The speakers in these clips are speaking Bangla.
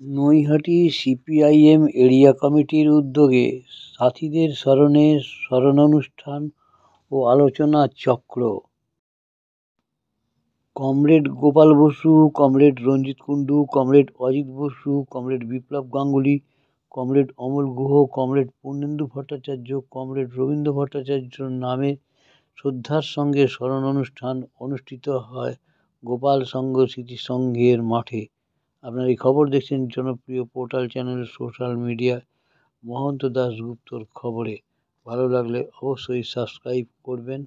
নৈহাটি সিপিআইএম এরিয়া কমিটির উদ্যোগে সাথীদের স্মরণে স্মরণানুষ্ঠান ও আলোচনা চক্র। Comrade Gopal Basu, comrade Ranjit Kundu, comrade Ajit Basu, comrade Biplab Ganguly, comrade Amal Guha, comrade Purnendu Bhattacharya, comrade Rabindra ভট্টাচার্যর নামে শ্রদ্ধার সঙ্গে স্মরণ অনুষ্ঠান অনুষ্ঠিত হয় গোপাল সংঘ স্মৃতি সংঘের মাঠে। আপনারা এই খবর দেখছেন জনপ্রিয় portal channel social media Mahanta দাশগুপ্তর খবরে। ভালো লাগলে অবশ্যই সাবস্ক্রাইব করবেন।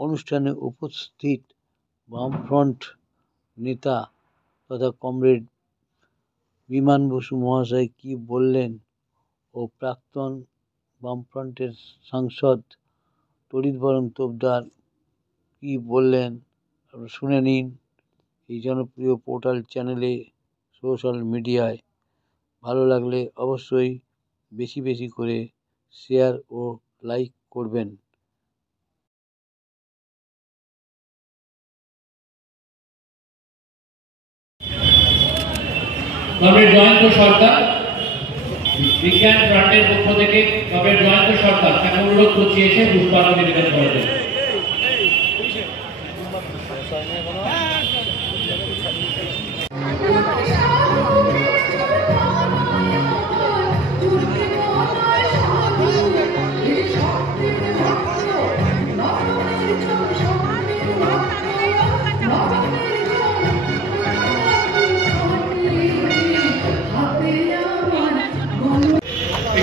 অনুষ্ঠানে উপস্থিত বামফ্রন্ট নেতা তথা কমরেড বিমান বসু মহাশয় কি বললেন ও প্রাক্তন বামফ্রন্টের সাংসদ তড়িৎ বরণ তোপদার কি বললেন আপনারা শুনে নিন এই জনপ্রিয় পোর্টাল চ্যানেলে সোশ্যাল মিডিয়ায়। ভালো লাগলে অবশ্যই বেশি বেশি করে শেয়ার ও লাইক করবেন। কমরেড জয়ন্ত সরকার বিজ্ঞান ফ্রন্টের পক্ষ থেকে কমরেড জয়ন্ত সরকার তাকে অনুরোধ করছি এসে পুষ্পার্ঘ্য নিবেদন করবেন।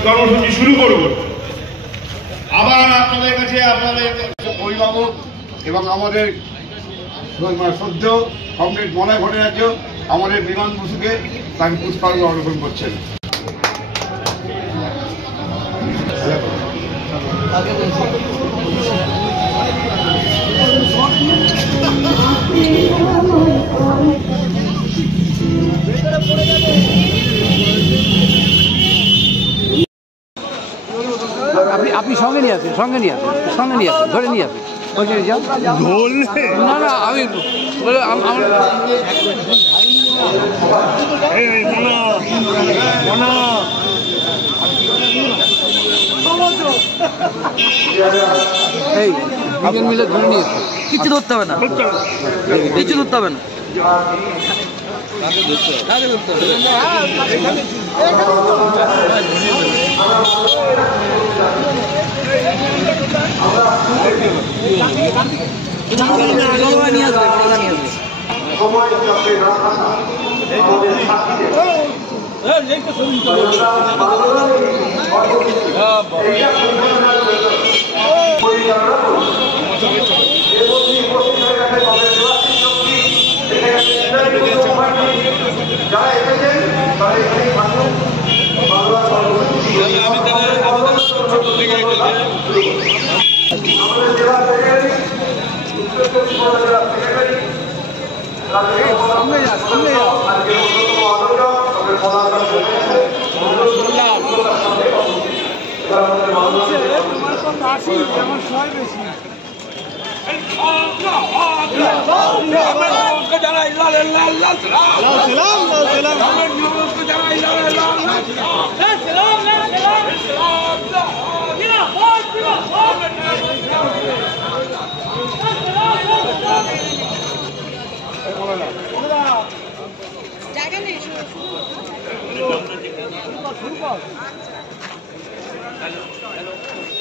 কর্মসূচি শুরু করব। আবার আপনাদের কাছে আপনাদের অভিভাবক এবং আমাদের শ্রদ্ধেয় কমরেড মলয় ভট্টাচার্য আমাদের বিমান বসুকে তাকে পুষ্পার্ঘ্য অর্পণ করছেন। আপনি সঙ্গে নিয়ে আসেন, ধরে নিয়ে আসেন। না আমি এই দুজন মিলে ধরে নিয়ে আসেন। কিছু ধরতে হবে না, কিছু ধরতে হবে না। নিয়ে আসবে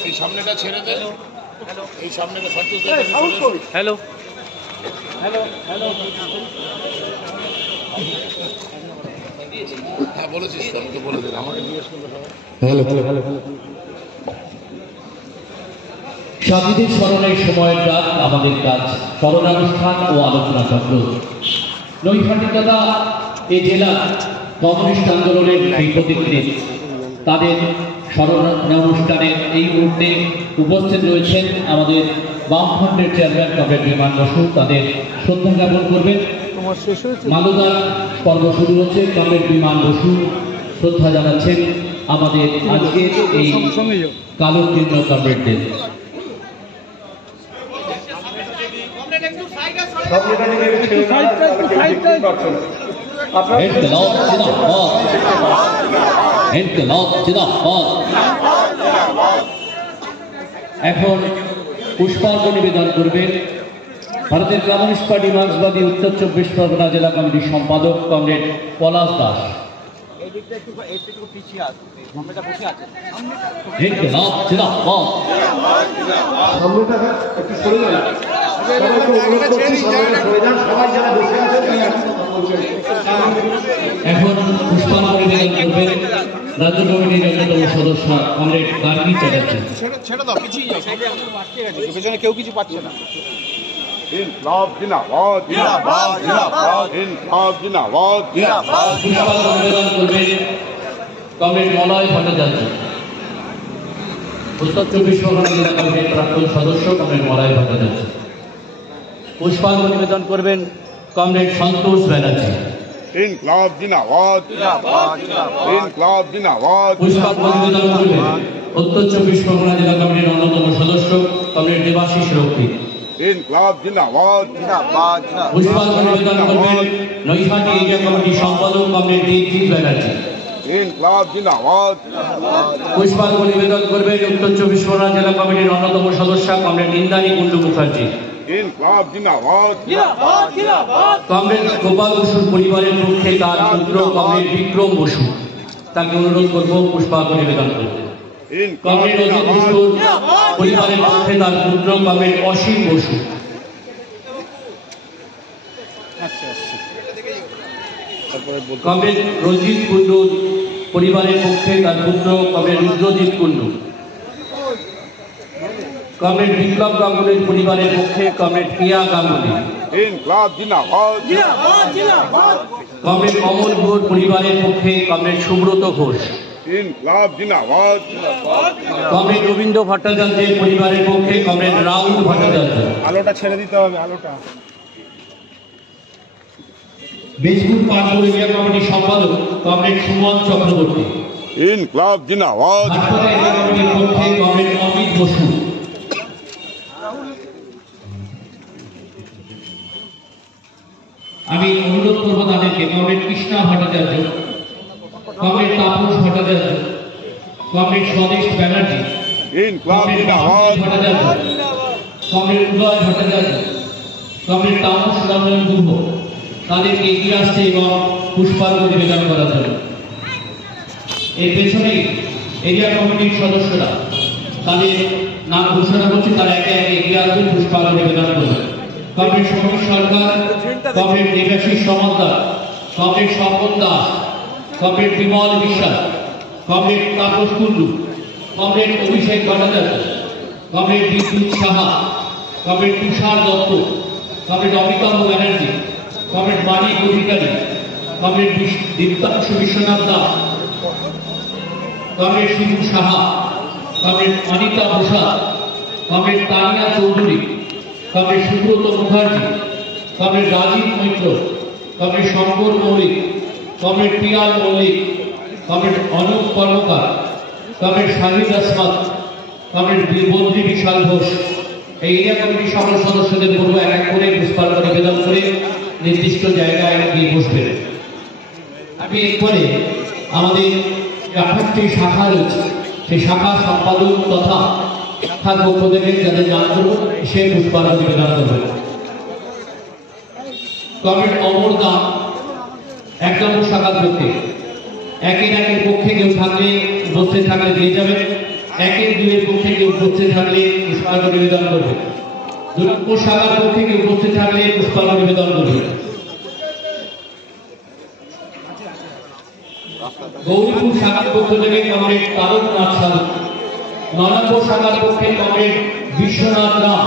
এই সামনেটা ছেড়ে দে, এই সামনেটা হ্যালো হ্যাঁ বলেছিস তো, আমাকে বলে দেন, আমাকে জিজ্ঞেস করলে সাথীদের স্মরণের সময়ের কাজ আমাদের কাজ স্মরণানুষ্ঠান ও আলোচনা চক্র। নৈহাটি তথা এই জেলার কমিউনিস্ট আন্দোলনের সেই প্রতিনিধি তাদের স্মরণানুষ্ঠানে এই মুহূর্তে উপস্থিত রয়েছেন আমাদের বামফ্রন্টের চেয়ারম্যান কমরেড বিমান বসু। তাদের শ্রদ্ধা জ্ঞাপন করবেন। মালুদার পর্ব শুরু হচ্ছে। কমরেড বিমান বসু শ্রদ্ধা জানাচ্ছেন আমাদের আজকের এই কালোত্তীর্ণ কমরেডদের। ইনকিলাব জিন্দাবাদ, ইনকিলাব জিন্দাবাদ। এখন পুষ্পার্ঘ্য নিবেদন করবেন ভারতের কমিউনিস্ট পার্টি মার্ক্সবাদী উত্তর 24 পরগনা জেলা কমিটির সম্পাদক কমরেড পলাশ দাস। ইনকিলাব জিন্দাবাদ। এখন পুষ্পার্ঘ্য নিবেদন করবেন রাজ্য কমিটির অন্যতম সদস্য কমরেড গার্গী চ্যাটার্জি। কেউ কিছু পাচ্ছে না। ইনকিলাব জিন্দাবাদ, জিন্দাবাদ, জিন্দাবাদ, ইনকিলাব জিন্দাবাদ, জিন্দাবাদ। পুষ্পার্ঘ্য নিবেদন করবেন কমরেড মলয় ভট্টাচার্য, উত্তর 24 পরগনা জেলা কমিটির প্রাক্তন সদস্য কমরেড মলয় ভট্টাচার্য। পুষ্পার্ঘ্য নিবেদন করবেন কমরেড সন্তোষ ব্যানার্জি। ইনকিলাব জিন্দাবাদ, জিন্দাবাদ, ইনকিলাব জিন্দাবাদ। পুষ্পার্ঘ্য নিবেদন করবেন উত্তর 24 পরগনা জেলা কমিটির অন্যতম সদস্য কমরেড দেবাশিস রক্ষিত। ইনকিলাব জিন্দাবাদ, জিন্দাবাদ। পুষ্পার্ঘ্য নিবেদন করবেন নৈহাটি এরিয়া কমিটির সম্পাদক কমরেড দেবজিৎ ব্যানার্জি। ইনকিলাব জিন্দাবাদ। পুষ্পার্ঘ্য নিবেদন করবেন উত্তর 24 পরগনা জেলা কমিটির অন্যতম সদস্য কমরেড ইন্দ্রাণী কুণ্ডু মুখার্জি। ইনকিলাব জিন্দাবাদ। কমরেড গোপাল বসুর পরিবারের পক্ষে তার পুত্র কমরেড বিক্রম বসু, তাকে অনুরোধ করব পুষ্পার্ঘ্য নিবেদন করতে। কমরেড অজিত বসুর পরিবারের পক্ষে তার পুত্র কমরেড অসীম বসু। কমরেড রঞ্জিত কুণ্ডুর পরিবারের পক্ষে তার পুত্র কমরেড রুদ্রজিৎ কুণ্ডু। কমরেড বিপ্লব গাঙ্গুলির পরিবারের পক্ষে কমরেড প্রিয়া গাঙ্গুলি। ইনকিলাব জিন্দাবাদ, জিন্দাবাদ। কমরেড অমল গুহর পরিবারের পক্ষে কমরেড সুব্রত ঘোষ। ইনকিলাব জিন্দাবাদ। কমরেড রবীন্দ্র ভট্টাচার্যের পরিবারের পক্ষে কমরেড রাহুল ভট্টাচার্য। আলোটা ছেড়ে দিতে হবে, আলোটা। বেজপুর পাঁচপুর এরিয়া কমিটির সম্পাদক কমরেড সুমন চক্রবর্তী। ইনকিলাব জিন্দাবাদ। ভাটপাড়া এরিয়া কমিটির পক্ষে কমরেড অমিত বসু। আমি অনুরোধ করবো তাদেরকে comrade Krishna Bhattacharya, comrade Tapas Bhattacharya, comrade স্বদেশ ব্যানার্জি, ইনকিলাব কমরেড জিন্দাবাদ। ভট্টাচার্য, কমরেড উদয় ভট্টাচার্য, কমরেড তাপস রঞ্জন গুহ, তাদেরকে এগিয়ে আসতে এবং পুষ্পার্ঘ্য নিবেদন করার জন্য। এর পেছনেই এরিয়া কমিটির সদস্যরা তাদের নাম ঘোষণা করছে, তারা একে একে এগিয়ে আসবে, পুষ্পার্ঘ্য নিবেদন করবে। Comrade Samir Sarkar, comrade Debashis Samaddar, comrade Swapan Das, comrade Bimal Biswas, comrade Tapas Kundu, comrade Abhishek Bhattacharya, comrade Bidyut Saha, comrade Tushar Dutta, comrade Amitabha Banerjee, comrade Manik Adhikari, comrade Diptanshu Biswanath Das, comrade Shibu Saha, comrade Anita Prasad, comrade Tania Chowdhury, comrade Subrata Mukherjee, comrade Rajib Maitra, comrade Shankar Moulik, comrade Piyal Mallick, comrade Anup Karmakar, comrade Shahid Asmad, comrade Badri Bishal Ghosh. এই এরিয়া কমিটির সকল সদস্যদের বলবো এক এক করে পুষ্পার্ঘ্য নিবেদন করে নির্দিষ্ট জায়গায় গিয়ে বসবেন। আমি এরপরে আমাদের 18টি শাখা রয়েছে, সেই শাখা সম্পাদক তথা শাখার পক্ষ থেকে যাদের নাম করব সে পুষ্পার্ঘ্য নিবেদন করবেন। কমরেড অমর দাম 1 নম্বর শাখার পক্ষে, একের পক্ষে কেউ থাকলে উপস্থিত থাকলে দিয়ে যাবেন, 1-2 পক্ষে কেউ উপস্থিত থাকলে পুষ্পার্ঘ্য নিবেদন করবে, 2 নম্বর শাখার পক্ষে কেউ উপস্থিত থাকলে পুষ্পার্ঘ্য নিবেদন করবে। গৌরীপুর শাখার পক্ষ থেকে কমরেড তারকনাথ সাধু, 9 নম্বর শাখার পক্ষে কমরেড বিশ্বনাথ রাম।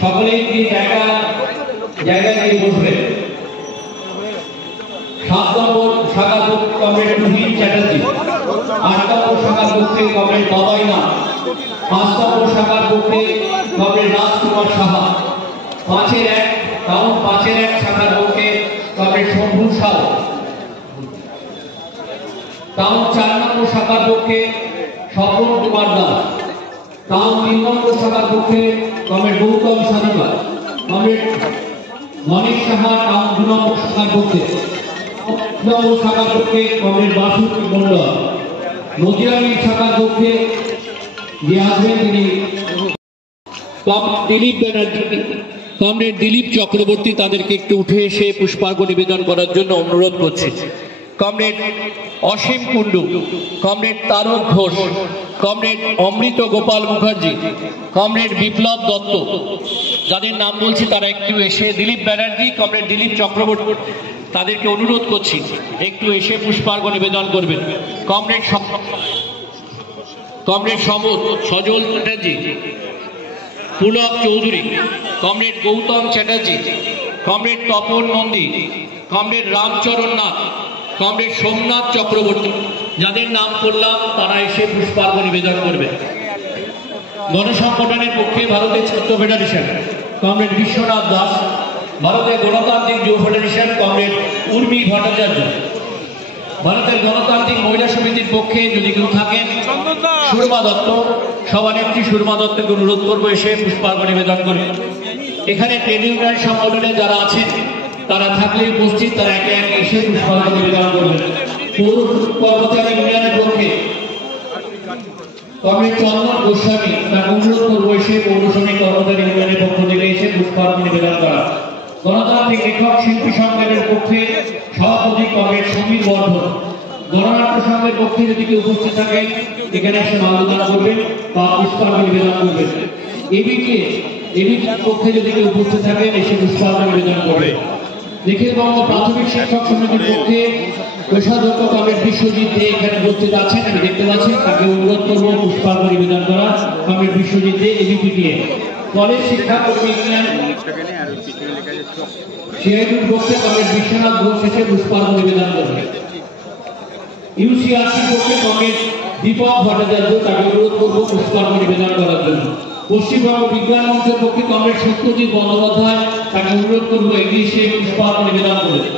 সকলেই কি জায়গায় গিয়ে বসবেন। 7 নম্বর শাখার পক্ষে কমরেড রোহিত চ্যাটার্জি, 8 নম্বর শাখার পক্ষে কমরেড বাবাই নাথ, 5 নম্বর শাখার পক্ষে কমরেড রাজকুমার সাহা, 5-1 শাখার পক্ষে কমরেড শম্ভু সাউ, টাউন 4 নম্বর শাখার পক্ষে স্বপন কুমার দাস, টাউন 3 নম্বর শাখার পক্ষে কমরেড গৌতম সাধুকা, কমরেড মনীষ সাহা টাউন 2 নম্বর শাখার পক্ষে, নম্বর শাখার পক্ষে কমরেড বাসুকি মন্ডল, মজিরামি শাখার পক্ষে যে আসবেন তিনি দিলীপ ব্যানার্জি, কমরেড দিলীপ চক্রবর্তী, তাদেরকে একটু উঠে এসে পুষ্পার্ঘ্য নিবেদন করার জন্য অনুরোধ করছি। Comrade Asim Kundu, comrade Tarak Ghosh, comrade Amrit Gopal Mukherjee, comrade Biplab Dutta, যাদের নাম বলছি তারা একটু এসে, দিলীপ ব্যানার্জি, কমরেড দিলীপ চক্রবর্তী, তাদেরকে অনুরোধ করছি একটু এসে পুষ্পার্ঘ্য নিবেদন করবেন। Comrade Samar Sajal Chatterjee, Pulak Chowdhury, comrade Gautam Chatterjee, comrade Tapan Nandi, comrade Ramcharan Nath, comrade Somnath Chakraborty, যাদের নাম করলাম তারা এসে পুষ্পার্ঘ্য নিবেদন করবে। গণসংগঠনের পক্ষে ভারতের ছাত্র ফেডারেশন কমরেড বিশ্বনাথ দাস, ভারতের গণতান্ত্রিক যুব ফেডারেশন কমরেড উর্মি ভট্টাচার্য, ভারতের গণতান্ত্রিক মহিলা সমিতির পক্ষে যদি কেউ থাকেন সুরমা দত্ত, সভানেত্রী সুরমা দত্তকে অনুরোধ করবো এসে পুষ্পার্ঘ্য নিবেদন করবে। এখানে ট্রেড ইউনিয়ন সংগঠনে যারা আছেন তারা থাকলে উপস্থিত, তারা একে একে এসে পুষ্পার্ঘ্য নিবেদন করবেন। পৌর কর্মচারী ইউনিয়নের পক্ষে কমরেড চন্দন গোস্বামী, তার অনুরোধ করবো এসে পৌরসমিক কর্মচারী ইউনিয়নের পক্ষ থেকে এসে পুষ্পার্ঘ্য নিবেদন করা। গণতান্ত্রিক লেখক শিল্পী সংঘের পক্ষে সভাপতি কমরেড সমীর বর্ধন, গণনাট্য সংঘের পক্ষে যদি কেউ উপস্থিত থাকেন এখানে এসে মাল্যদান করবেন বা পুষ্পার্ঘ্য নিবেদন করবেন। এবিটির পক্ষে যদি কেউ উপস্থিত থাকেন এসে পুষ্পার্ঘ্য নিবেদন করবে। নিখিলবঙ্গ প্রাথমিক শিক্ষক সমিতির পক্ষে কোষাধ্যক্ষ কমরেড বিশ্বজিৎ দে এখানে উপস্থিত আছেন, আমি দেখতে পাচ্ছি, তাকে অনুরোধ করবো পুষ্পার্ঘ্য নিবেদন করা। কমরেড বিশ্বজিৎ দে এবিপিটিএ। কলেজ শিক্ষা কর্মী ইউনিয়ন সিআইটির পক্ষে কমরেড বিশ্বনাথ ঘোষ এসে পুষ্পার্ঘ্য নিবেদন করবে। ইউসিআরসির পক্ষে কমরেড দীপক ভট্টাচার্য, তাকে অনুরোধ করবো পুষ্পার্ঘ্য নিবেদন করার জন্য। পশ্চিমবঙ্গ বিজ্ঞান মঞ্চের পক্ষে কমরেড সত্যজিৎ বন্দ্যোপাধ্যায়, তাকে অনুরোধ করবো এগিয়ে এসে পুষ্পার্ঘ্য নিবেদন করবে।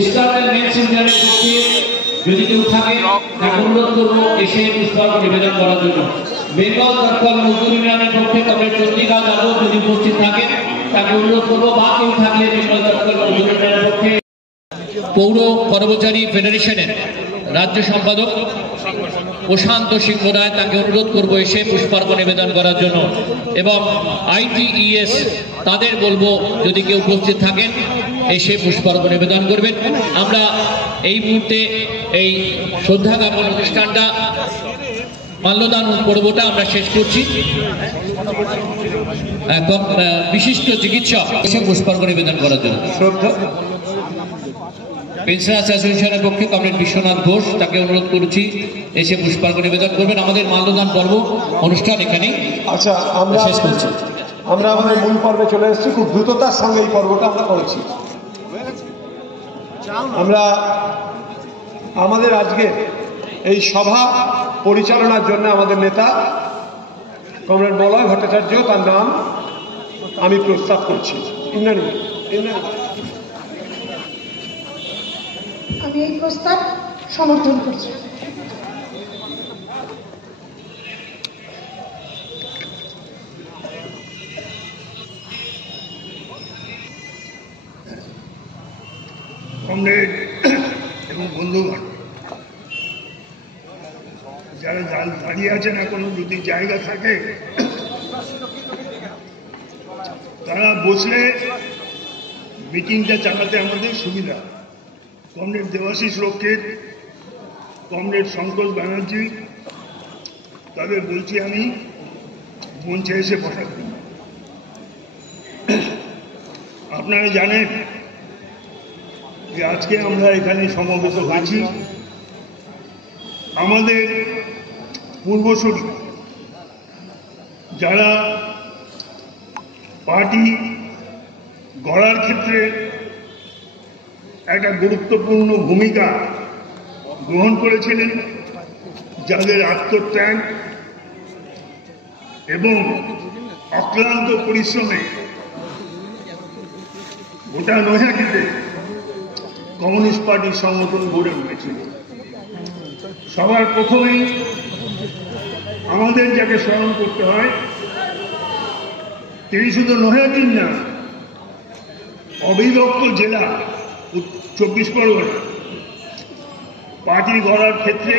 ইস্টার্ন মেন্স ইউনিয়নের পক্ষে যদি কেউ থাকে তাকে অনুরোধ করবো এসে পুষ্পার্ঘ্য নিবেদন করার জন্য। বেঙ্গল সরকার মজদুর ইউনিয়নের পক্ষে কমরেড চন্দ্রিকা যাদব যদি উপস্থিত থাকেন তাকে অনুরোধ করবো, বা কেউ থাকলে বেঙ্গল সরকার মজদুর ইউনিয়নের পক্ষে পৌর কর্মচারী ফেডারেশনের রাজ্য সম্পাদক প্রশান্ত সিংহ রায়, তাকে অনুরোধ করবো এসে পুষ্পার্ঘ্য নিবেদন করার জন্য। এবং ITES তাদের বলবো যদি কেউ উপস্থিত থাকেন এসে পুষ্পার্ঘ্য নিবেদন করবেন। আমরা এই মুহূর্তে এই শ্রদ্ধা জ্ঞাপন অনুষ্ঠানটা, মাল্যদান পর্বটা আমরা শেষ করছি। বিশিষ্ট চিকিৎসক এসে পুষ্পার্ঘ্য নিবেদন করার জন্য। পেনশনার্স অ্যাসোসিয়েশনের পক্ষে কমরেড বিশ্বনাথ ঘোষ, তাকে অনুরোধ করছি এসে পুষ্পার্ঘ্য নিবেদন করবেন। আমাদের মাল্যদান পর্ব অনুষ্ঠান এখানেই আচ্ছা আমরা শেষ করছি। আমরা আমাদের মূল পর্বে চলে এসেছি, খুব দ্রুততার সঙ্গে এই পর্বটা আমরা করেছি। আমরা আমাদের আজকে এই সভা পরিচালনার জন্য আমাদের নেতা কমরেড মলয় ভট্টাচার্য, তার নাম আমি প্রস্তাব করছি। আমি এই প্রস্তাব সমর্থন করছি। কমরেড এবং বন্ধুগণ, যারা দাঁড়িয়ে আছেন এখনো যদি জায়গা থাকে তারা বসলে মিটিংটা চালাতে আমাদের সুবিধা। কমরেড দেবাশিস রক্ষিত, কমরেড শঙ্কর ব্যানার্জি, তাদের বলছি আমি মঞ্চে এসে বসাতে। আপনারা জানেন যে আজকে আমরা এখানে সমবেত হয়েছি আমাদের পূর্বসূরি যারা পার্টি গড়ার ক্ষেত্রে একটা গুরুত্বপূর্ণ ভূমিকা গ্রহণ করেছিলেন, যাদের আত্মত্যাগ এবং অক্লান্ত পরিশ্রমে গোটা নৈহাটিতে কমিউনিস্ট পার্টির সংগঠন গড়ে উঠেছিল। সবার প্রথমেই আমাদের যাকে স্মরণ করতে হয় তিনি শুধু নৈহাটির না, অবিভক্ত জেলা 24 পরগনা পার্টি গড়ার ক্ষেত্রে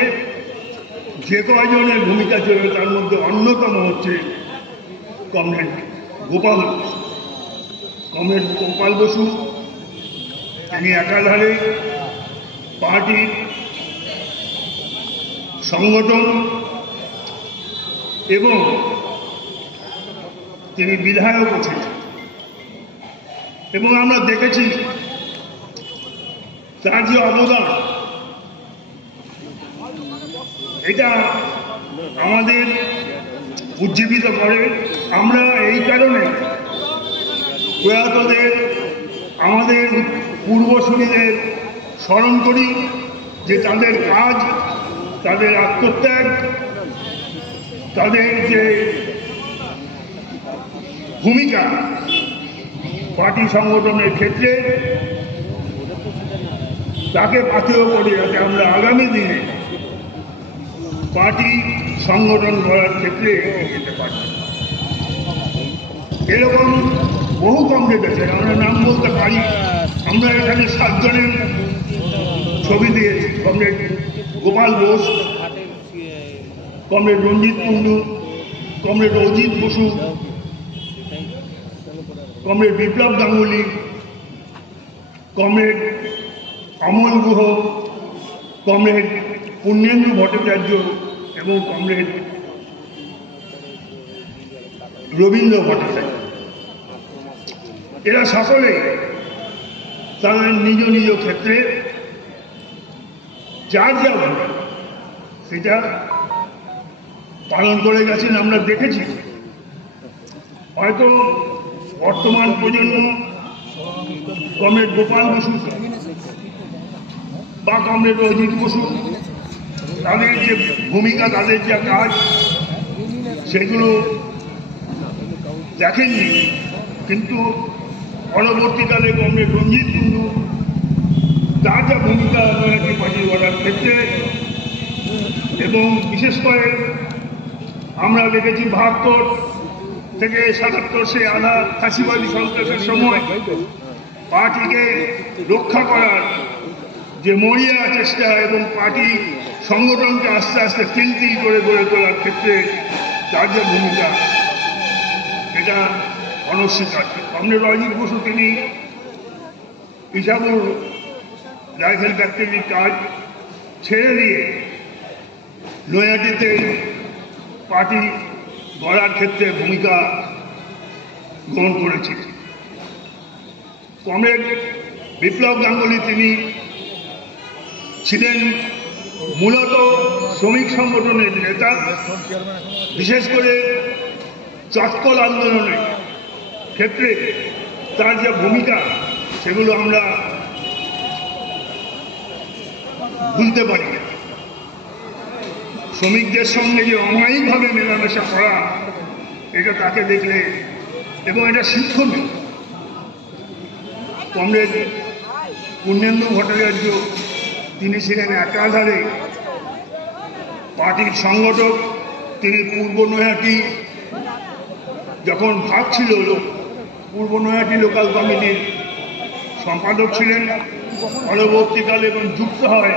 যে কয়জনের ভূমিকা ছিল তার মধ্যে অন্যতম হচ্ছে কমরেড গোপাল বসু। কমরেড গোপাল বসু তিনি একাধারে পার্টির সংগঠন এবং তিনি বিধায়কও ছিলেন, এবং আমরা দেখেছি তার যে অবদান, এটা আমাদের উজ্জীবিত করে। আমরা এই কারণে প্রয়াতদের, আমাদের পূর্বসূরীদের স্মরণ করি যে তাদের কাজ, তাদের আত্মত্যাগ, তাদের যে ভূমিকা পার্টি সংগঠনের ক্ষেত্রে, তাকে পাথেয় করে যাতে আমরা আগামী দিনে পার্টি সংগঠন করার ক্ষেত্রে এগিয়ে যেতে পারি। এরকম বহু কমরেড আছে, আমরা নাম বলতে পারি। আমরা এখানে 7 জনের ছবি দিয়েছি। Comrade Gopal Bose, comrade Ranjit Kundu, comrade Ajit Basu, comrade Biplab Ganguly, comrade Amal Guha, comrade Purnendu Bhattacharya এবং কমরেড রবীন্দ্র ভট্টাচার্য। এরা সকলে তাদের নিজ নিজ ক্ষেত্রে যার যা ভূমিকা সেটা পালন করে গেছেন। আমরা দেখেছি হয়তো বর্তমান প্রজন্ম কমরেড গোপাল বসু বা কমরেড অজিত বসু, তাদের যে ভূমিকা, তাদের যে কাজ, সেগুলো দেখেননি, কিন্তু পরবর্তীকালে কমরেড রঞ্জিত কুণ্ডু তার যা ভূমিকা নৈহাটি পার্টি গড়ার ক্ষেত্রে, এবং বিশেষ করে আমরা দেখেছি ৭২ থেকে ৭৭ সে আধা ফাঁসিবাদী সন্ত্রাসের সময় পার্টিকে রক্ষা করার যে মরিয়া চেষ্টা এবং পার্টি সংগঠনকে আস্তে আস্তে তিল করে গড়ে তোলার ক্ষেত্রে তার যে ভূমিকা, এটা অনস্বীকার্য। কমরেড অজিত বসু তিনি ইসাবুর রাইফেল ফ্যাক্টরির কাজ ছেড়ে দিয়ে নৈহাটিতে পার্টি গড়ার ক্ষেত্রে ভূমিকা গ্রহণ করেছে। কমরেড বিপ্লব গাঙ্গুলি তিনি ছিলেন মূলত শ্রমিক সংগঠনের নেতা, বিশেষ করে চটকল আন্দোলনের ক্ষেত্রে তার যে ভূমিকা সেগুলো আমরা ভুলতে পারি না। শ্রমিকদের সঙ্গে যে অমায়িকভাবে মেলামেশা করা, এটা তাকে দেখলে, এবং এটা শিক্ষণীয়। কমরেড পূর্ণেন্দু ভট্টাচার্য তিনি ছিলেন একাধারে পার্টির সংগঠক। তিনি পূর্ব নৈহাটি যখন ভাগ ছিল, পূর্ব নৈহাটি লোকাল কমিটির সম্পাদক ছিলেন। পরবর্তীকালে যখন যুক্ত হয়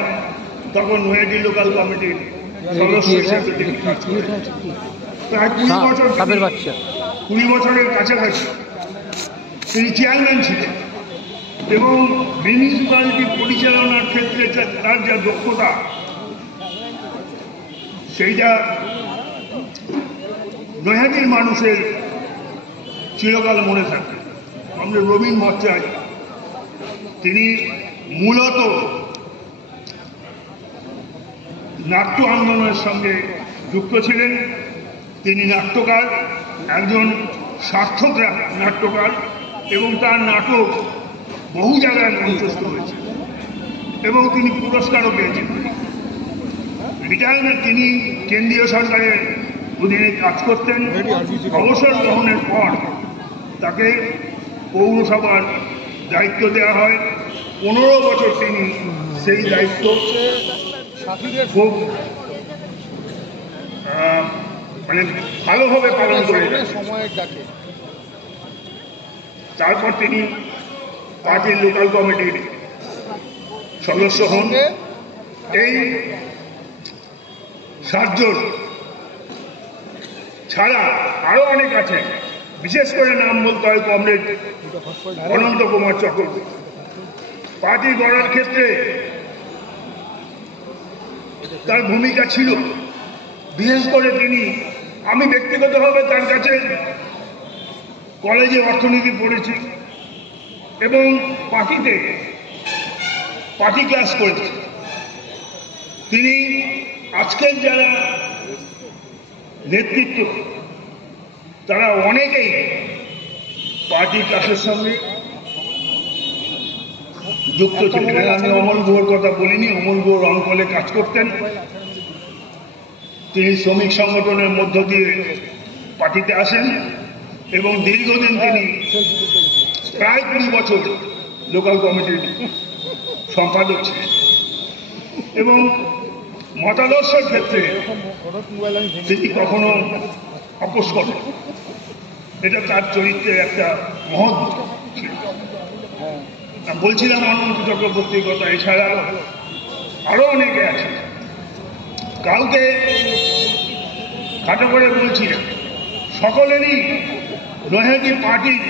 তখন নৈহাটি লোকাল কমিটির সদস্য হিসেবে তিনি কাজ করেন। প্রায় 20 বছরের কাছাকাছি তিনি চেয়ারম্যান ছিলেন, এবং মিউনিসিপ্যালিটি পরিচালনার ক্ষেত্রে তার যা দক্ষতা, সেইটা নৈহাটির মানুষের চিরকাল মনে থাকে। আমাদের রবীন্দ্র ভট্টাচার্য তিনি মূলত নাট্য আন্দোলনের সঙ্গে যুক্ত ছিলেন। তিনি নাট্যকার, একজন সার্থক নাট্যকার, এবং তার নাটক বহু জায়গায় মঞ্চস্থ হয়েছে এবং তিনি পুরস্কারও পেয়েছেন। রিটায়ারমেন্ট, তিনি কেন্দ্রীয় সরকারের অধীনে কাজ করতেন। অবসর গ্রহণের পর তাকে পৌরসভার দায়িত্ব দেওয়া হয়। 15 বছর তিনি সেই দায়িত্ব খুব ভালোভাবে পালন করে। তারপর তিনি পার্টির লোকাল কমিটির সদস্য হন এই 7 জন ছাড়া আরো অনেক আছে, বিশেষ করে নাম বলতে হয় কমরেড অনন্ত কুমার চক্রবর্তী। পার্টি গড়ার ক্ষেত্রে তার ভূমিকা ছিল, বিশেষ করে তিনি, আমি ব্যক্তিগতভাবে তার কাছে কলেজে অর্থনীতি পড়েছি এবং পার্টি ক্লাস করেছি। তিনি আজকের যারা নেতৃত্ব তারা অনেকেই পার্টি ক্লাসের সঙ্গে যুক্ত ছিলেন। আমি অমল গুহর কথা বলিনি, অমল গুহ রংকলে কাজ করতেন। তিনি শ্রমিক সংগঠনের মধ্য দিয়ে পার্টিতে আসেন এবং দীর্ঘদিন তিনি প্রায় 20 বছর লোকাল কমিটির সম্পাদক ছিলেন এবং মতাদর্শের ক্ষেত্রে তিনি কখনো আপোষ করেন, এটা তার চরিত্রের একটা মহৎ ছিল। বলছিলাম অনন্ত চক্রবর্তীর কথা, এছাড়া আরো অনেকে আছে। কালকে খাটো করে বলছিলাম, সকলেরই নৈহাটি পার্টির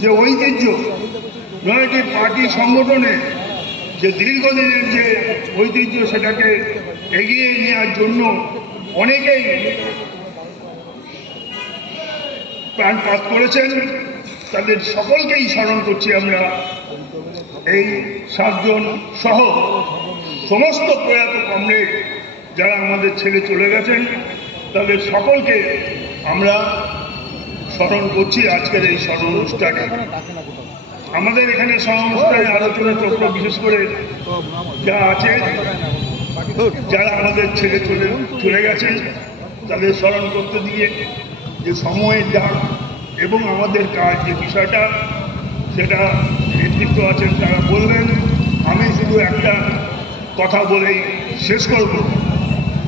যে ঐতিহ্য, নৈহাটি পার্টি সংগঠনের যে দীর্ঘদিনের যে ঐতিহ্য, সেটাকে এগিয়ে নেওয়ার জন্য অনেকেই প্রাণপাত করেছেন। তাদের সকলকেই স্মরণ করছি আমরা। এই 7 জন সহ সমস্ত প্রয়াত কমরেড যারা আমাদের ছেড়ে চলে গেছেন, তাদের সকলকে আমরা স্মরণ করছি আজকের এই স্মরণ অনুষ্ঠানে। আমাদের এখানে স্মরণ আলোচনা চক্র বিশেষ করে যা আছে, যারা আমাদের ছেড়ে চলে গেছেন তাদের স্মরণ করতে দিয়ে যে সময়ের ডাক এবং আমাদের কাজ যে বিষয়টা, সেটা নেতৃত্ব আছেন তারা বলবেন। আমি শুধু একটা কথা বলেই শেষ করব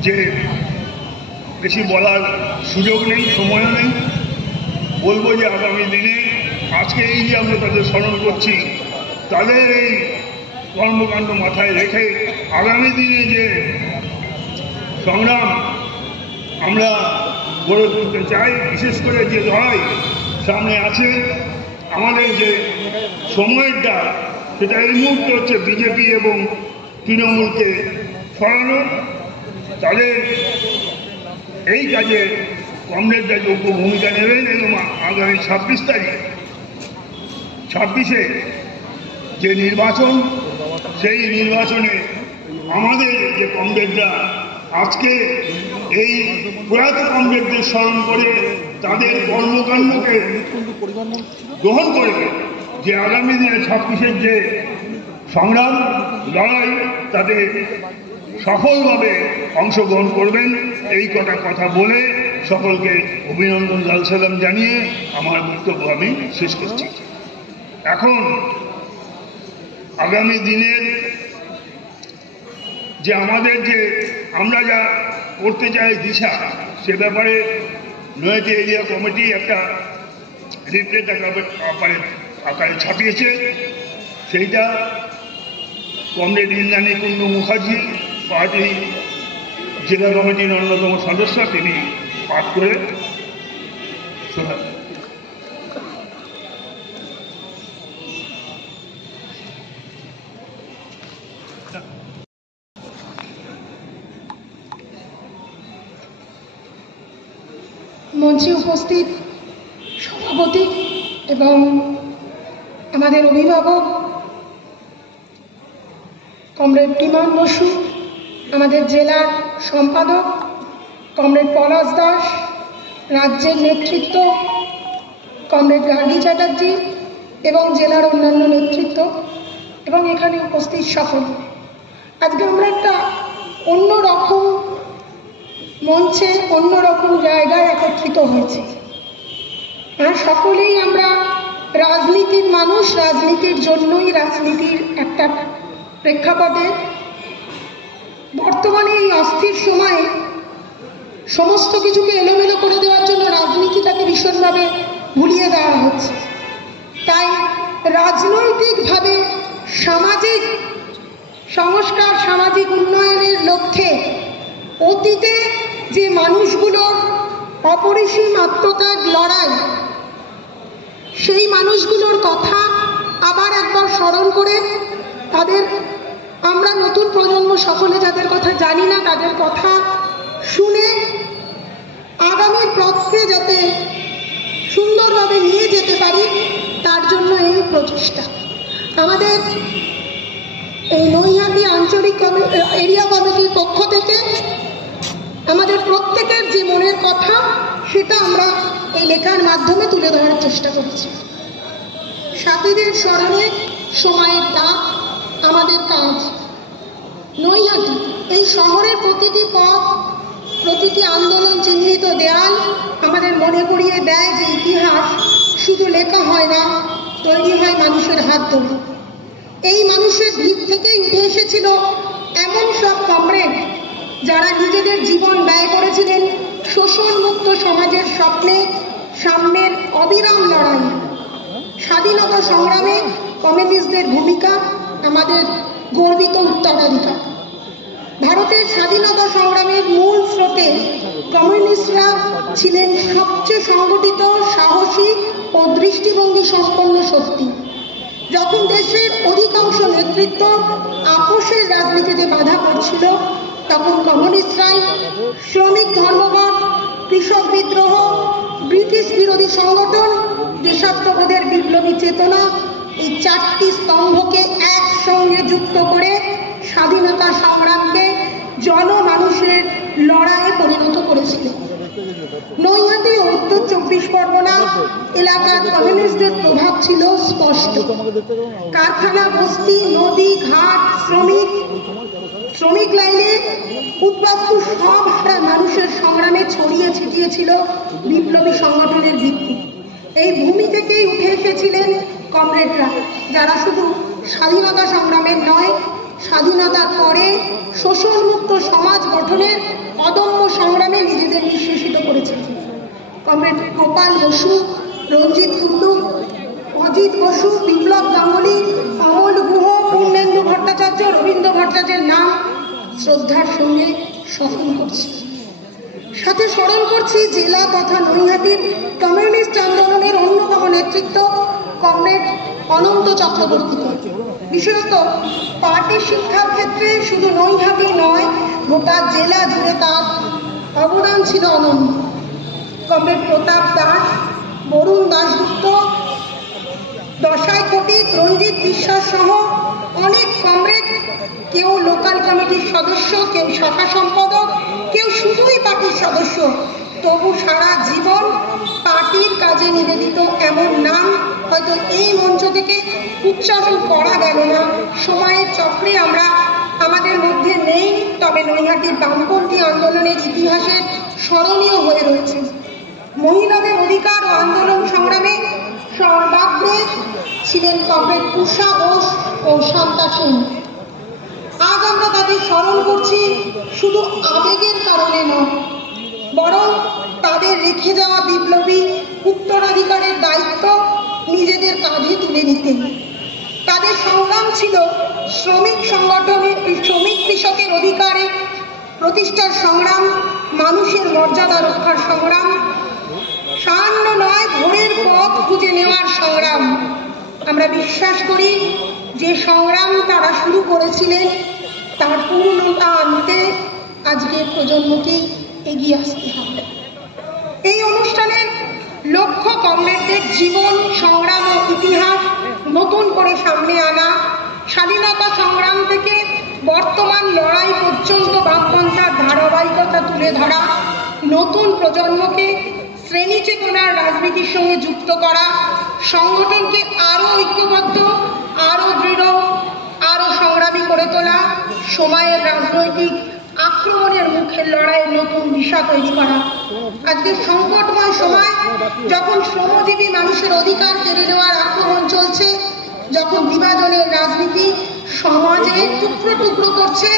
যে বেশি বলার সুযোগ নেই, সময়ও নেই। বলবো যে আগামী দিনে আজকে এই যে আমরা তাদের স্মরণ করছি, তাদের এই কর্মকাণ্ড মাথায় রেখে আগামী দিনে যে সংগ্রাম আমরা গড়ে তুলতে চাই, বিশেষ করে যে লড়াই সামনে আছে, আমাদের যে সময়ের ডাক, সেটা এই মুহূর্তে হচ্ছে বিজেপি এবং তৃণমূলকে সরানো। তাদের এই কাজে কমরেডরা যোগ্য ভূমিকা নেবেন এবং আগামী 26 যে নির্বাচন, সেই নির্বাচনে আমাদের যে কমরেডরা আজকে এই প্রয়াত কমরেডদের স্মরণ করে তাদের কর্মকাণ্ডকে গ্রহণ করবে, যে আগামী দিনে 26 যে সংগ্রাম লড়াই, তাতে সফলভাবে অংশগ্রহণ করবেন। এই কথা বলে সকলকে অভিনন্দন লাল সালাম জানিয়ে আমার বক্তব্য আমি শেষ করছি। এখন আগামী দিনের যে আমাদের যে আমরা যা করতে চাই দিশা, সে ব্যাপারে নৈহাটি এরিয়া কমিটি একটা লিফলেট আকারে ছাপিয়েছে। সেইটা কমরেড ইন্দ্রাণী কুণ্ডু মুখার্জি, পার্টি জেলা কমিটির অন্যতম সদস্য, তিনি পাঠ করে শোনাবেন। মঞ্চে উপস্থিত সভাপতি এবং আমাদের অভিভাবক কমরেড বিমান বসু, আমাদের জেলার সম্পাদক কমরেড পলাশ দাস, রাজ্যের নেতৃত্ব কমরেড গার্গী চ্যাটার্জি এবং জেলার অন্যান্য নেতৃত্ব এবং এখানে উপস্থিত সকল, আজকে আমরা একটা অন্যরকম মঞ্চে, অন্যরকম জায়গায় একত্রিত হয়েছি। সকলেই আমরা রাজনীতির মানুষ, রাজনীতির জন্যই, রাজনীতির একটা প্রেক্ষাপটে বর্তমানে এই অস্থির সময়ে সমস্ত কিছুকে এলোমেলো করে দেওয়ার জন্য রাজনীতিটাকে ভীষণভাবে ভুলিয়ে দেওয়া হচ্ছে। তাই রাজনৈতিকভাবে সামাজিক সংস্কার, সামাজিক উন্নয়নের লক্ষ্যে অতীতে যে মানুষগুলোর অপরিসীম আত্মত্যাগ লড়াই, সেই মানুষগুলোর কথা আবার একবার স্মরণ করে তাদের আমরা নতুন প্রজন্ম সকলে যাদের কথা জানি না তাদের কথা শুনে আগামী পথে যাতে সুন্দরভাবে নিয়ে যেতে পারি তার জন্য এই প্রচেষ্টা। আমাদের এই নৈহাটি আঞ্চলিক এরিয়া কমিটির পক্ষ থেকে আমাদের প্রত্যেকের যে মনের কথা সেটা আমরা এই লেখার মাধ্যমে তুলে ধরার চেষ্টা করেছি। সাথীদের স্মরণে সময়ের দাগ আমাদের কাজ। নৈহাটি এই শহরের প্রতিটি পথ, প্রতিটি আন্দোলন চিহ্নিত দেয়াল আমাদের মনে করিয়ে দেয় যে ইতিহাস শুধু লেখা হয় না, তৈরি হয় মানুষের হাত ধরে। এই মানুষের ভিত থেকেই উঠে এসেছিল এমন সব কমরেড যারা নিজেদের জীবন ব্যয় করেছিলেন শোষণমুক্ত সমাজের স্বপ্নে, সাম্যের অবিরাম লড়াই। স্বাধীনতা সংগ্রামে কমিউনিস্টদের ভূমিকা আমাদের গর্বিত উত্তরাধিকার। ভারতের স্বাধীনতা সংগ্রামের মূল স্রোতে কমিউনিস্টরা ছিলেন সবচেয়ে সংগঠিত, সাহসী ও দৃষ্টিভঙ্গি সম্পন্ন শক্তি। যখন দেশের অধিকাংশ নেতৃত্ব আপোষের রাজনীতিতে বাধা পড়ছিল তখন কমিউনিস্টরাই শ্রমিক ধর্মঘট, কৃষক বিদ্রোহ, ব্রিটিশ বিরোধী সংগঠন, দেশাত্মবোধের বিপ্লবী চেতনা, এই চারটি স্তম্ভকে একসঙ্গে যুক্ত করে স্বাধীনতা সংগ্রামকে জনমানুষের লড়াইয়ে পরিণত করেছিল। নৈহাটি ও উত্তর 24 পরগনা এলাকার কমিউনিস্টদের প্রভাব ছিল স্পষ্ট। কারখানা, বস্তি, নদী, ঘাট, শ্রমিক লাইনে উদ্বাস্তু সব হারা মানুষের সংগ্রামে ছড়িয়ে ছিটিয়েছিল বিপ্লবী সংগঠনের ভিত্তি। এই ভূমি থেকেই উঠে এসেছিলেন কমরেডরা, যারা শুধু স্বাধীনতা সংগ্রামের নয়, স্বাধীনতার পরে শোষণমুক্ত সমাজ গঠনের অদম্য সংগ্রামে নিজেদের নিঃশেষিত করেছিলেন। কমরেড গোপাল বসু, রঞ্জিত কুন্ডু, অজিত বসু, বিপ্লব গাঙ্গুলি, অমল গুহ, পূর্ণেন্দু ভট্টাচার্য, রবীন্দ্র ভট্টাচার্যের নাম শ্রদ্ধার সঙ্গে স্মরণ করছি। সাথে স্মরণ করছি জেলা তথা নৈহাটির কমিউনিস্ট আন্দোলনের অন্যতম নেতৃত্ব কমরেড অনন্ত চক্রবর্তীকে। বিশেষত পার্টি শিক্ষার ক্ষেত্রে শুধু নৈহাটি নয়, গোটা জেলা জুড়ে তার অবদান ছিল অনন্য। কমরেড প্রতাপ দাস, বরুণ দাশগুপ্ত, দশাই কটিক, রঞ্জিত বিশ্বাস সহ অনেক কমরেড, কেউ লোকাল কমিটির সদস্য, কেউ শাখা সম্পাদক, কেউ শুধুই পার্টির সদস্য, তবু সারা জীবন পার্টির কাজে নিবেদিত এমন নাম হয়তো এই মঞ্চ থেকে উচ্চারণ করা গেল না। সময়ের চক্রে আমরা আমাদের মধ্যে নেই, তবে নৈহাটির বামপন্থী আন্দোলনের ইতিহাসে স্মরণীয় হয়ে রয়েছে। মহিলাদের অধিকার ও আন্দোলন সংগ্রামে সর্বাগ্রে ছিলেন কমরেড উষা বোস ও শান্তা সেন। আজ আমরা তাদের স্মরণ করছি শুধু আবেগের কারণে নয়, বরং তাদের রেখে যাওয়া বিপ্লবী উত্তরাধিকারের দায়িত্ব নিজেদের কাঁধে তুলে নিতেন। তাদের সংগ্রাম ছিল শ্রমিক সংগঠনের, শ্রমিক কৃষকের অধিকারে প্রতিষ্ঠার সংগ্রাম, মানুষের মর্যাদা রক্ষার সংগ্রাম, সামান্য নয় ভোরের পথ খুঁজে নেওয়ার সংগ্রাম। আমরা বিশ্বাস করি যে সংগ্রাম তারা শুরু করেছিলেন তার পূর্ণতা আনতে আজকের প্রজন্মকে এগিয়ে আসতে হবে। এই অনুষ্ঠানের লক্ষ্য কমরেডদের জীবন, সংগ্রাম ও ইতিহাস নতুন করে সামনে আনা, স্বাধীনতা সংগ্রাম থেকে বর্তমান লড়াই পর্যন্ত বামপন্থার ধারাবাহিকতা তুলে ধরা, নতুন প্রজন্মকে শ্রেণী চেতনার রাজনীতির সঙ্গে যুক্ত করা, সংগঠনকে আরো ঐক্যবদ্ধ, আরো দৃঢ়, আরো সংগ্রামী করে তোলা, সময়ের রাজনৈতিক আক্রমণের মুখে লড়াইয়ের নতুন দিশা তৈরি করা। আজকে সংকটময় সময়, যখন শ্রমজীবী মানুষের অধিকার কেড়ে নেওয়ার আক্রমণ চলছে, যখন বিভাজনের রাজনীতি সমাজে টুকরো টুকরো করছে,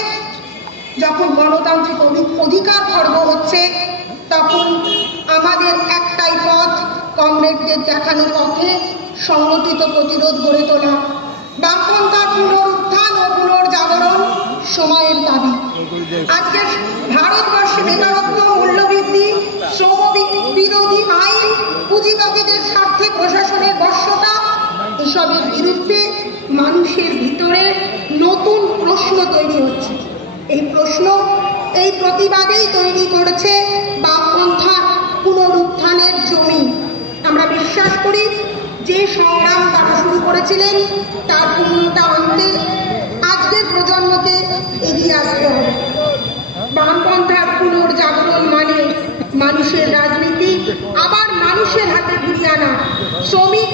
যখন গণতান্ত্রিক অধিকার খর্ব হচ্ছে, তখন আমাদের একটাই পথ, কমরেডদের দেখানো পথে সংগঠিত প্রতিরোধ গড়ে তোলা। বামপন্থার পুনরুত্থান ও পুনর্জাগরণ সময়ের দাবি। আজকে ভারতবর্ষে বেকারত্ব, মূল্যবৃদ্ধি, শ্রম বিরোধী আইন, পুঁজিবাদীদের স্বার্থে প্রশাসনের বশ্যতা, এসবের বিরুদ্ধে মানুষের ভিতরে নতুন প্রশ্ন তৈরি হচ্ছে। এই প্রশ্ন, এই প্রতিবাদেই তৈরি করেছে বামপন্থার পুনরুত্থানের জমি। আমরা বিশ্বাস করি যে সংগ্রাম তারা শুরু করেছিলেন তার পূর্ণতা আনতে আজকের প্রজন্মকে এগিয়ে আসতে হবে। বামপন্থার পুনর্জাগরণ মানে মানুষের রাজনীতি আবার মানুষের হাতে ফিরিয়ে আনা, শ্রমিক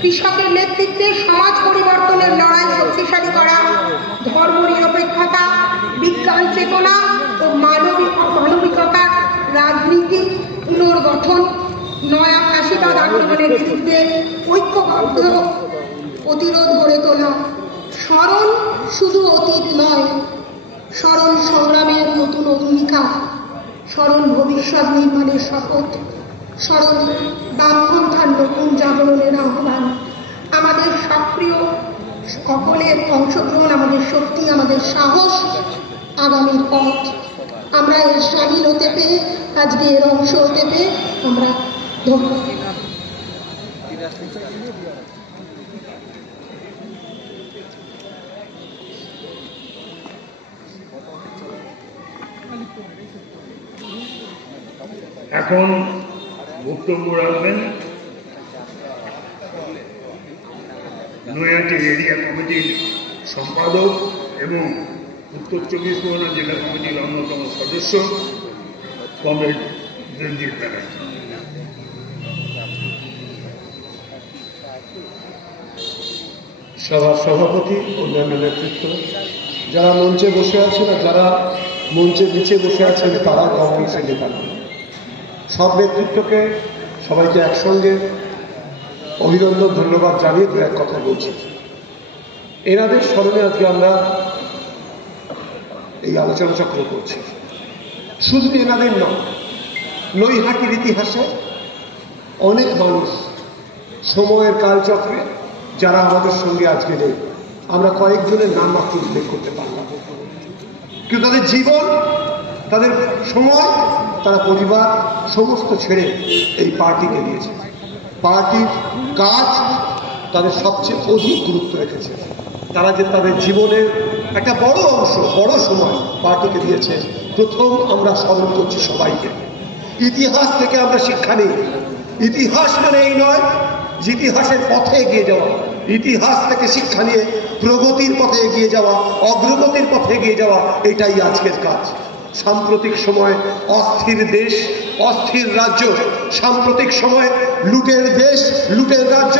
কৃষকের নেতৃত্বে সমাজ পরিবর্তনের লড়াই শক্তিশালী করা, ধর্মনিরপেক্ষতা, বিজ্ঞান চেতনা ও মানবিকতার রাজনীতি পুনর্গঠন, নয়া ফাঁসিবাদ আক্রমণের বিরুদ্ধে ঐক্যবদ্ধ প্রতিরোধ গড়ে তোলা। স্মরণ শুধু অতীত নয়, স্মরণ সংগ্রামের নতুন অঙ্গীকার, স্মরণ ভবিষ্যৎ নির্মাণের শপথ, স্মরণ বামপন্থার নতুন জাগরণের আহ্বান। আমাদের সক্রিয় সকলের অংশগ্রহণ আমাদের শক্তি, আমাদের সাহস, আগামীর পথ। আমরা এর সামিল হতে পেরে, আজকে এর অংশ হতে পেরে আমরা ধন্যবাদ। এখন বক্তব্য রাখবেন নৈহাটি এরিয়া কমিটির সম্পাদক এবং উত্তর 24 পরগনা জেলা কমিটির অন্যতম সদস্য কমরেড রঞ্জিত ব্যানার্জি। সভার সভাপতি, অন্যান্য নেতৃত্ব, যারা মঞ্চে বসে আছেন আর যারা মঞ্চের নিচে বসে আছেন তারা কংগ্রেসের নেতা, সব নেতৃত্বকে সবাইকে একসঙ্গে অভিনন্দন, ধন্যবাদ জানিয়ে দু এক কথা বলছি। এনাদের স্মরণে আজকে আমরা এই আলোচনা চক্র করছি। শুধু এনাদের নয়, নৈহাটির ইতিহাসে অনেক মানুষ সময়ের কালচক্রে যারা আমাদের সঙ্গে আজকে নেই, আমরা কয়েকজনের নাম মাত্র উল্লেখ করতে পারলাম, কিন্তু তাদের জীবন, তাদের সময়, তারা পরিবার সমস্ত ছেড়ে এই পার্টিকে দিয়েছে। পার্টির কাজ তাদের সবচেয়ে অধিক গুরুত্ব রেখেছে। তারা যে তাদের জীবনের একটা বড় অংশ, বড় সময় পার্টিকে দিয়েছে। প্রথম আমরা স্মরণ করছি সবাইকে। ইতিহাস থেকে আমরা শিক্ষা নিই। ইতিহাস মানে এই নয় যে ইতিহাসের পথে এগিয়ে যাওয়া, ইতিহাস থেকে শিক্ষা নিয়ে প্রগতির পথে এগিয়ে যাওয়া, অগ্রগতির পথে এগিয়ে যাওয়া, এটাই আজকের কাজ। সাম্প্রতিক সময় অস্থির দেশ, অস্থির রাজ্য, সাম্প্রতিক সময় লুটের দেশ, লুটের রাজ্য।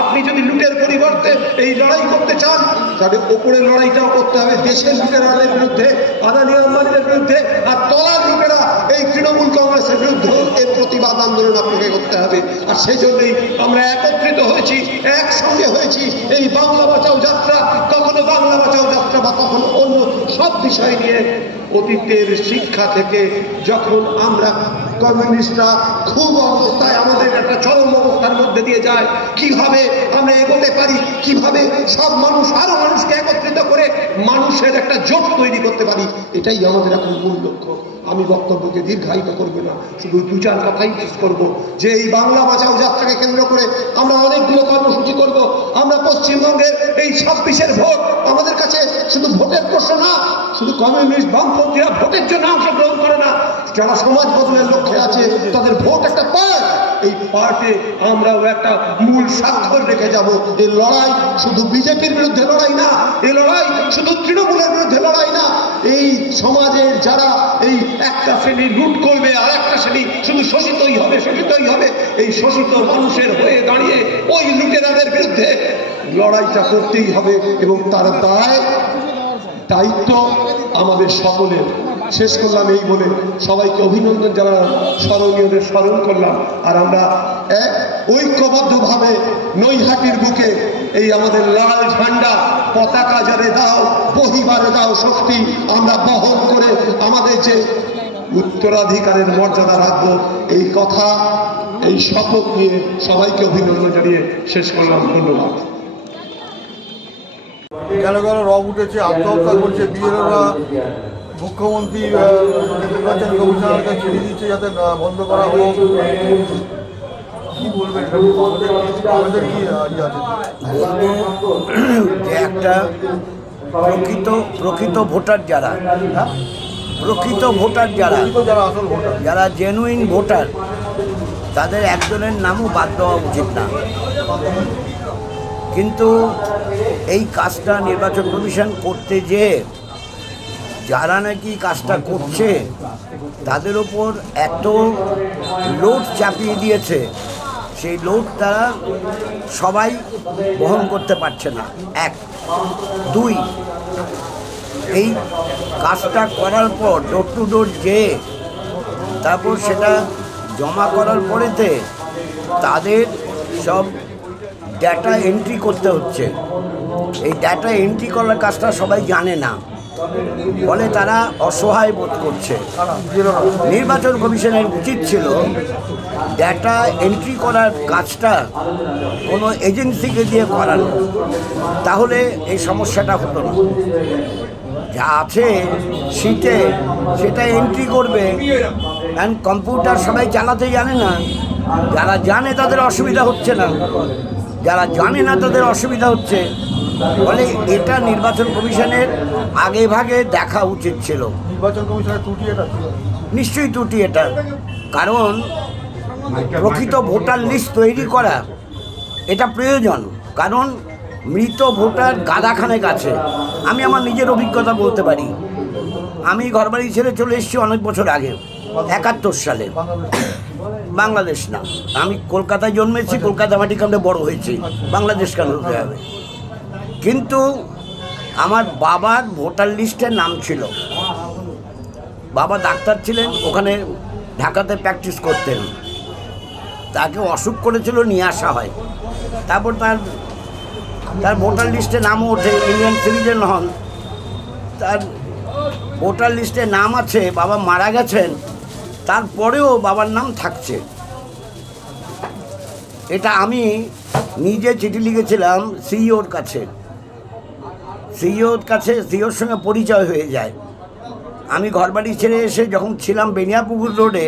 আপনি যদি লুটের পরিবর্তে এই লড়াই করতে চান, তাহলে ওপরের লড়াইটাও করতে হবে দেশের লুটেরাদের বিরুদ্ধে, আদানি আম্বানিদের বিরুদ্ধে, আর তলার লুটেরা এই তৃণমূল কংগ্রেসের বিরুদ্ধে এর প্রতিবাদ আন্দোলন আপনাকে করতে হবে। আর সেই জন্যই আমরা একত্রিত হয়েছি, একসঙ্গে হয়েছি। এই বাংলা বাঁচাও যাত্রা কখনো বাংলা বাঁচাও যাত্রা বা কখনো অন্য সব বিষয় নিয়ে অতীতের শিক্ষা থেকে যখন আমরা কমিউনিস্টরা খুব অবস্থায় আমাদের একটা চরম অবস্থার মধ্যে দিয়ে যায়, কিভাবে আমরা এগোতে পারি, কিভাবে সব মানুষ আরো মানুষকে একত্রিত করে মানুষের একটা জোট তৈরি করতে পারি, এটাই আমাদের এখন মূল লক্ষ্য। আমি বক্তব্যকে দীর্ঘায়িত করবো না, শুধু দু চার কথাই শেষ করবো যে এই বাংলা বাঁচাও যাত্রাকে কেন্দ্র করে আমরা অনেকগুলো কর্মসূচি করব। আমরা পশ্চিমবঙ্গের এই 26-এর ভোট আমাদের কাছে শুধু ভোটের প্রশ্ন না, শুধু কমিউনিস্ট বামপন্থীরা ভোটের জন্য অংশগ্রহণ করে না, যারা সমাজ বদলের লক্ষ্যে আছে তাদের ভোট একটা পার্ট। এই পার্টে আমরাও একটা মূল স্বাক্ষর রেখে যাব। এই লড়াই শুধু বিজেপির বিরুদ্ধে লড়াই না, এই লড়াই শুধু তৃণমূলের বিরুদ্ধে লড়াই না। এই সমাজের যারা এই একটা শ্রেণী লুট করবে আর একটা শ্রেণী শুধু শোষিতই হবে, শোষিতই হবে, এই শোষিত মানুষের হয়ে দাঁড়িয়ে ওই লুটেরাদের বিরুদ্ধে লড়াইটা করতেই হবে এবং তার দায়িত্ব আমাদের সকলের। শেষ করলাম এই বলে সবাইকে অভিনন্দন জানালাম, স্মরণীয়দের স্মরণ করলাম। আর আমরা এক ঐক্যবদ্ধভাবে নৈহাটির বুকে এই আমাদের লাল ঝান্ডা পতাকা যারে দাও, বহিবারে দাও শক্তি, আমরা বহন করে আমাদের যে উত্তরাধিকারের মর্যাদা রাখবো, এই কথা, এই শপথ নিয়ে সবাইকে অভিনন্দন জানিয়ে শেষ করলাম। ধন্যবাদ। গেল রব উঠেছে, আত্মহত্যা করছে, বিএলওরা মুখ্যমন্ত্রী নির্বাচন কমিশনারকে ছেড়ে দিচ্ছে যাতে বন্ধ করা হোক। কি বলবেন আমাদের কি আছে? যে একটা প্রকৃত ভোটার যারা, প্রকৃত ভোটার যারা, যারা জেনুইন ভোটার, তাদের একজনের নামও বাদ দেওয়া উচিত না। কিন্তু এই কাজটা নির্বাচন কমিশন করতে যেয়ে যারা নাকি কাজটা করছে তাদের ওপর এত লোড চাপিয়ে দিয়েছে, সেই লোড তারা সবাই বহন করতে পারছে না। এক, দুই, এই কাজটা করার পর ডোর টু ডোর যেয়ে তারপর সেটা জমা করার পরেতে তাদের সব ডাটা এন্ট্রি করতে হচ্ছে। এই ডাটা এন্ট্রি করার কাজটা সবাই জানে না, ফলে তারা অসহায় বোধ করছে। নির্বাচন কমিশনের উচিত ছিল ডাটা এন্ট্রি করার কাজটা কোনো এজেন্সিকে দিয়ে করানো, তাহলে এই সমস্যাটা হতো না। যা আছে শীটে সেটা এন্ট্রি করবে, অ্যান্ড কম্পিউটার সবাই চালাতে জানে না। যারা জানে তাদের অসুবিধা হচ্ছে না, যারা জানে না তাদের অসুবিধা হচ্ছে। ফলে এটা নির্বাচন কমিশনের আগে ভাগে দেখা উচিত ছিল। নির্বাচন কমিশনের ত্রুটি এটা, নিশ্চয়ই ত্রুটি এটা। কারণ প্রকৃত ভোটার লিস্ট তৈরি করা এটা প্রয়োজন, কারণ মৃত ভোটার গাদাখানেক আছে। আমি আমার নিজের অভিজ্ঞতা বলতে পারি। আমি ঘরবাড়ি ছেড়ে চলে এসেছি অনেক বছর আগে, 71 সালে। বাংলাদেশ না, আমি কলকাতায় জন্মেছি, কলকাতা মাটি কামড়ে বড় হয়েছি, বাংলাদেশ কেন হতে হবে? কিন্তু আমার বাবার ভোটার লিস্টের নাম ছিল। বাবা ডাক্তার ছিলেন, ওখানে ঢাকাতে প্র্যাকটিস করতেন। তাকে অসুখ করেছিল, নিয়ে আসা হয়। তারপর তার ভোটার লিস্টে নামও ওঠে, ইন্ডিয়ান সিটিজেন হন, তার ভোটার লিস্টে নাম আছে। বাবা মারা গেছেন, তারপরেও বাবার নাম থাকছে। এটা আমি নিজে চিঠি লিখেছিলাম সিইওর কাছে। সিইওর সঙ্গে পরিচয় হয়ে যায়। আমি ঘরবাড়ি ছেড়ে এসে যখন ছিলাম বেনিয়াপুকুর রোডে,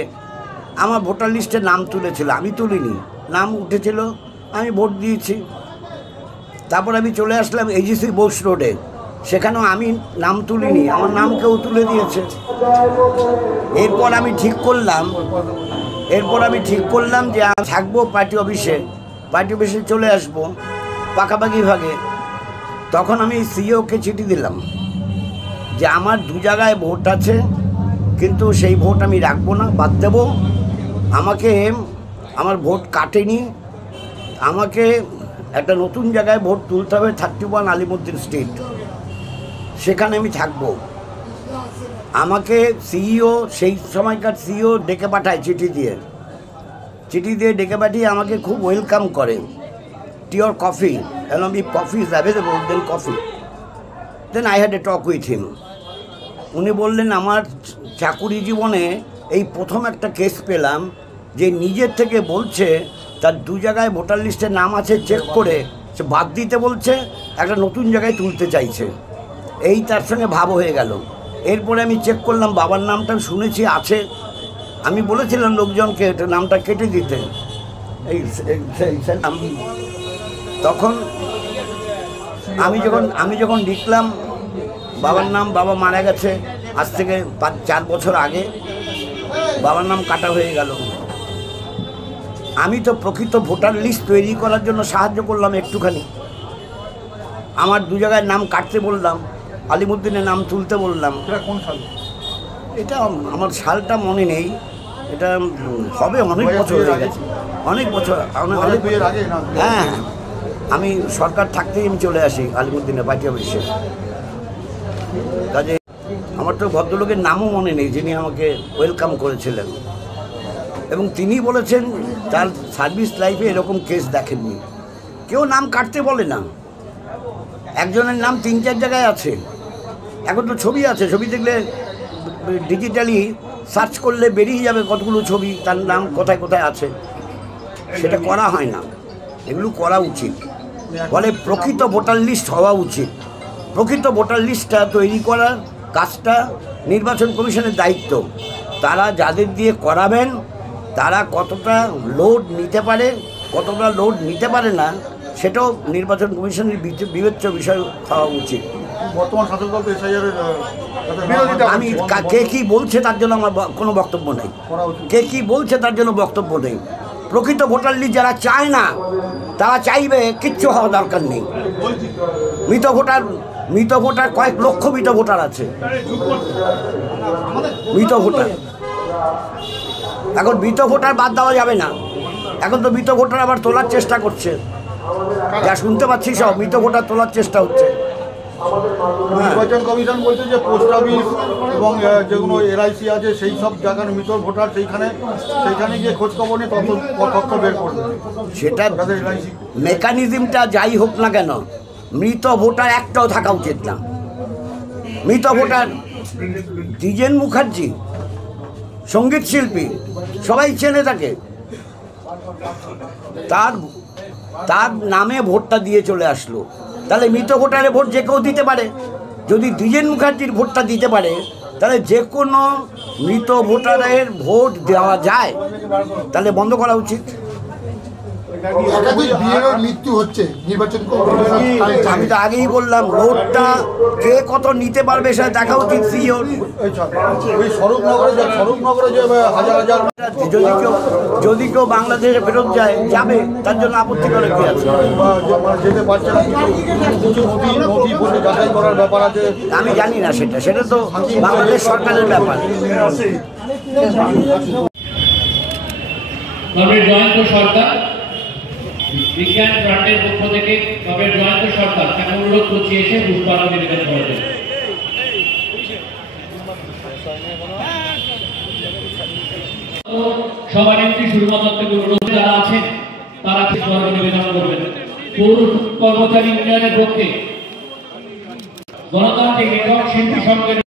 আমার ভোটার লিস্টে নাম তুলেছিল, আমি তুলিনি, নাম উঠেছিল, আমি ভোট দিয়েছি। তারপর আমি চলে আসলাম এজিসি বোস রোডে, সেখানেও আমি নাম তুলিনি, আমার নাম কেউ তুলে দিয়েছে। এরপর আমি ঠিক করলাম যে আমি থাকবো পার্টি অফিসে চলে আসবো পাকাপাকি ভাগে। তখন আমি সিইওকে চিঠি দিলাম যে আমার 2 জায়গায় ভোট আছে, কিন্তু সেই ভোট আমি রাখবো না, বাদ দেবো। আমাকে আমার ভোট কাটেনি, আমাকে একটা নতুন জায়গায় ভোট তুলতে হবে, 31 আলিমুদ্দিন স্ট্রিট, সেখানে আমি থাকবো। আমাকে সিইও, সেই সময়কার সিইও ডেকে পাঠায় চিঠি দিয়ে ডেকে পাঠিয়ে আমাকে খুব ওয়েলকাম করে। টিওর coffee, and if coffee is available, then coffee. Then I had a talk with him. উনি বললেন, আমার চাকুরি জীবনে এই প্রথম একটা কেস পেলাম যে নিজের থেকে বলছে তার 2 জায়গায় ভোটার লিস্টে নাম আছে, চেক করে সে বাদ দিতে বলছে, একটা নতুন জায়গায় তুলতে চাইছে। এই তার সঙ্গে ভাব হয়ে গেল। এরপরে আমি চেক করলাম, বাবার নামটা শুনেছি আছে। আমি বলেছিলাম লোকজনকে এটা নামটা কেটে দিতে। তখন আমি যখন লিখলাম বাবার নাম, বাবা মারা গেছে আজ থেকে 4 বছর আগে, বাবার নাম কাটা হয়ে গেল। আমি তো প্রকৃত ভোটার লিস্ট তৈরি করার জন্য সাহায্য করলাম একটুখানি। আমার 2 জায়গায় নাম কাটতে বললাম, আলিমুদ্দিনের নাম তুলতে বললাম। কোন সাল? এটা আমার সালটা মনে নেই, এটা হবে অনেক বছর হয়ে গেছে, অনেক বছর। হ্যাঁ, আমি সরকার থাকতেই আমি চলে আসি আলিমুদ্দিনের পার্টি অফিসে। কাজে আমার তো ভদ্রলোকের নামও মনে নেই যিনি আমাকে ওয়েলকাম করেছিলেন, এবং তিনি বলেছেন তার সার্ভিস লাইফে এরকম কেস দেখেননি। কেউ নাম কাটতে বলে না, একজনের নাম 3-4 জায়গায় আছে। এখন তো ছবি আছে, ছবি দেখলে ডিজিটালি সার্চ করলে বেরিয়ে যাবে কতগুলো ছবি, তার নাম কোথায় কোথায় আছে। সেটা করা হয় না, এগুলো করা উচিত। ফলে প্রকৃত ভোটার লিস্ট হওয়া উচিত। প্রকৃত ভোটার লিস্টটা তৈরি করার কাজটা নির্বাচন কমিশনের দায়িত্ব। তারা যাদের দিয়ে করাবেন তারা কতটা লোড নিতে পারে, কতটা লোড নিতে পারে না, সেটাও নির্বাচন কমিশনের বিবেচ্য বিষয় হওয়া উচিত। বর্তমান শাসক দল তো এসআইআরের আমি কে কী বলছে তার জন্য আমার কোনো বক্তব্য নেই, কে কী বলছে তার জন্য বক্তব্য নেই। প্রকৃত ভোটার লিস্ট যারা চায় না তারা চাইবে, কিচ্ছু হওয়া দরকার নেই। মৃত ভোটার কয়েক লক্ষ মৃত ভোটার আছে, মৃত ভোটার। এখন মৃত ভোটার বাদ দেওয়া যাবে না। এখন তো মৃত ভোটার আবার তোলার চেষ্টা করছে, যা শুনতে পাচ্ছি সব মৃত ভোটার তোলার চেষ্টা হচ্ছে। নির্বাচন কমিশন বলছে যে পোস্ট অফিস এবং যেগুলো এলআইসি আছে সেই সব জায়গার মৃত ভোটার সেইখানে গিয়ে খোঁজ খবর নিয়ে তথ্য বের করবে। সেটা মেকানিজমটা যাই হোক না কেন, মৃত ভোটার একটাও থাকা উচিত না। মৃত ভোটার দ্বিজেন মুখার্জি সঙ্গীত শিল্পী, সবাই চেনে তাকে, তার নামে ভোটটা দিয়ে চলে আসলো। তাহলে মৃত ভোটারের ভোট যে কেউ দিতে পারে। যদি দ্বিজেন মুখার্জির ভোটটা দিতে পারে তাহলে যে কোনো মৃত ভোটারের ভোট দেওয়া যায়, তাহলে বন্ধ করা উচিত। মৃত্যু হচ্ছে নির্বাচন আমি তো আগেই বললাম, ভোটটা কে কত নিতে পারবে সেটা দেখা উচিত। যদি কেউ বাংলাদেশে ফেরত যায় যাবে, তার জন্য আপত্তি করে কি আছে? যেতে পারছে না, যাচাই করার ব্যাপার আছে। আমি জানি না, সেটা তো বাংলাদেশ সরকারের ব্যাপার। জয়ন্ত সরকার বিজ্ঞান ফ্রন্টের পক্ষ থেকে জয়ন্ত সরকার তাকে অনুরোধ করছি এসে পুষ্পার্ঘ্য নিবেদন করেছেন। সভানেত্রী সুরমা দত্তকে অনুরোধ যারা আছেন তারা পুষ্পার্ঘ্য নিবেদন করবেন। পৌর কর্মচারী ইউনিয়নের পক্ষে গণতান্ত্রিক একক শিল্পী সংঘের